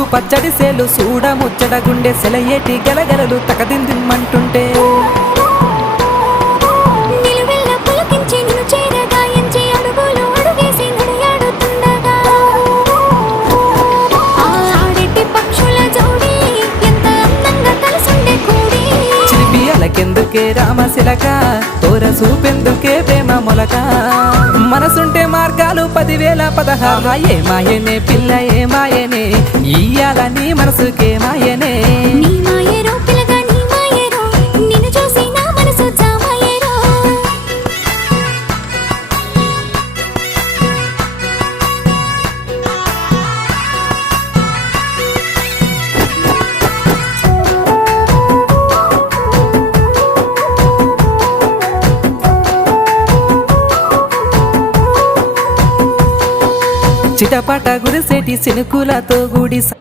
ముద్దు పచ్చడి సేలు సూడ ముచ్చట గుండె సెలయేటి గలగలలు తకదిందిమ్మంటుంటే. చిలిపి అలకెందుకే రామశిలక తోర సూపెందుకే ప్రేమ మొలక. మనసుంటే మార్గాలు పదివేల పదహారు. ఏ మాయనే పిల్ల ఏ మాయనే ఇయ్యాల నీ మనసుకే మాయనే. నీ మాయేరో పిల్లగా నీ మాయేరో నిన్ను చూసి నా మనసు జామాయేరో. చిటపట గురిసేటి సినుకులతో గుడి